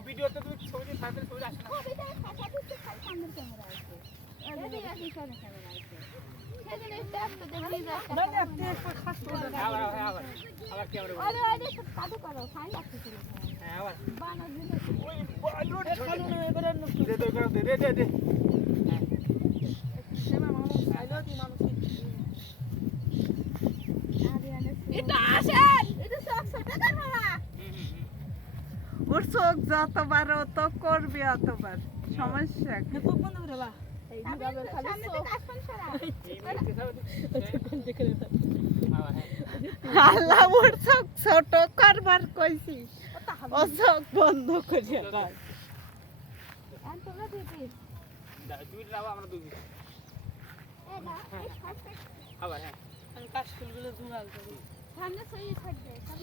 ভিডিওতে তুমি ছবি সাথে ছবি আসে না আবার আবার আবার আবার কি আবার হ্যাঁ আবার দে দে দে দে দে দে ওর চোখ যতবার ও তো করবে অতবার সমস্যা কি? আল্লাহ ওর চোখ ছোট করবার কইছি ও চোখ বন্ধ করে রাখ। দুই যাব আমরা দুই আবার হ্যাঁ আমার ভিডিও থেকে তুই চাই ভিডিও তো ছাড়বি না ইয়ার ভিডিও হচ্ছে। কেন আমি নিজে নিজে করতে দেখো যে এই ভিডিও বাদে আসবে আমার ভিডিও না আসবে না দিই। আমি দেখছি না না ওর এই নাই তো ওর কি জানি কা তোর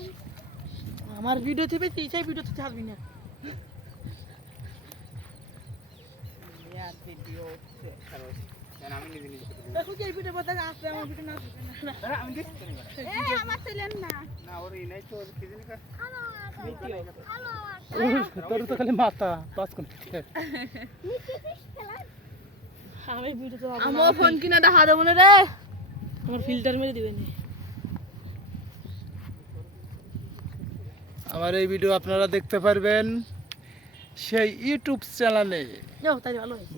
তো খালি মাথা পাস করে। আমি ভিডিও তো আমার ফোন কিনা দেখা দেবো না রে। আমার ফিল্টার মেরে দিবেন আমার এই ভিডিও আপনারা দেখতে পারবেন সেই ইউটিউব চ্যানেলে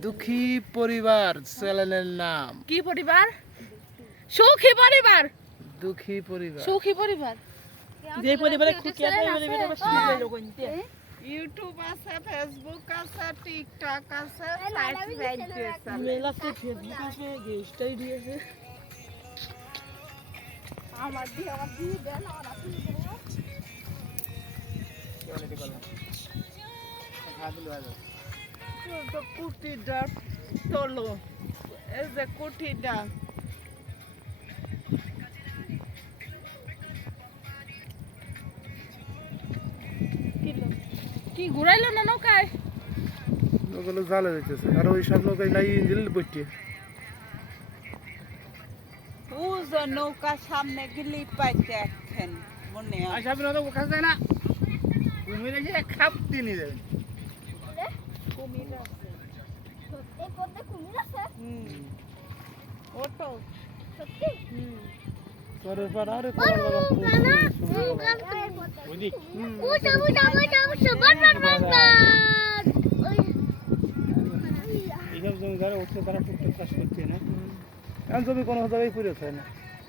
দুঃখী পরিবার চ্যানেলের নাম। কি পরিবার? সুখী পরিবার? দুঃখী পরিবার। সুখী পরিবার। যে পরিবারে ইউটিউব আছে ফেসবুক আছে। টিকটক আছে লাইফ আছে মেলা আছে ফেসবুক আছে গেস্ট আইডি আছে। তো কুটিটা তোলো। এই যে কুটিটা কি ঘুরাইলো না নৌকায়? ওগুলো জালে দিতেছে আর ওই সব নৌকায় নাই ইঞ্জিল বইটি। নৌকা সামনে গেলি পাইতে এখন মনে আচ্ছা আপনি যায় না। কুমির এসে খাপ দিয়ে নিয়ে যাবেন হুম। ওটো পরের পর আরে কলার বাগান ওইদিক। এইসব জমি যারা উঠছে তারা টুকটাক চাষ করছে না? এখন জমি কোনো জায়গায় না।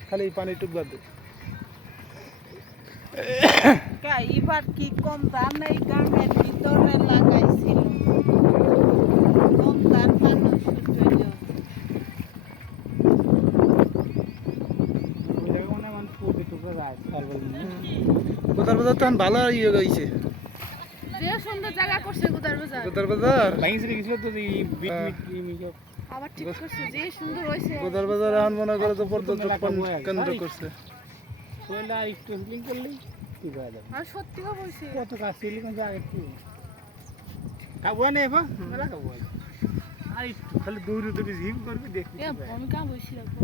খালি পানি টুকবার দে কা এবার কি কম ধান এই গ্রামের ভিতরে লাগাইছিল। কম ধান মানুষ উঠল ওই জায়গায় মানুষ পড়বে টুকরা যায় সরবল নিয়ে কোথার বাজার তখন ভালো ইয়ে গেছে যে সুন্দর জায়গা করছে গুদার বাজার? কোথার বাজার? ভাঙি গেছিল তো এই বিট। মিট এই মিট আবার ঠিক করছে যে সুন্দর হয়েছে। কোথার বাজার এখন মনে করে তো পর্যটক কেন্দ্র করছে। শরীরটা আর একটু হিলিং করলেই ঠিক হয়ে যাবে? আর সত্যি বলছি। কত কাজ ছিল কিন্তু আগে কি খাব না এবার? মেলা খাব। আর একটু খালি দৌড়ে দৌড়ে ঝিম করবি দেখবি ভূমিকা বলছি রাখব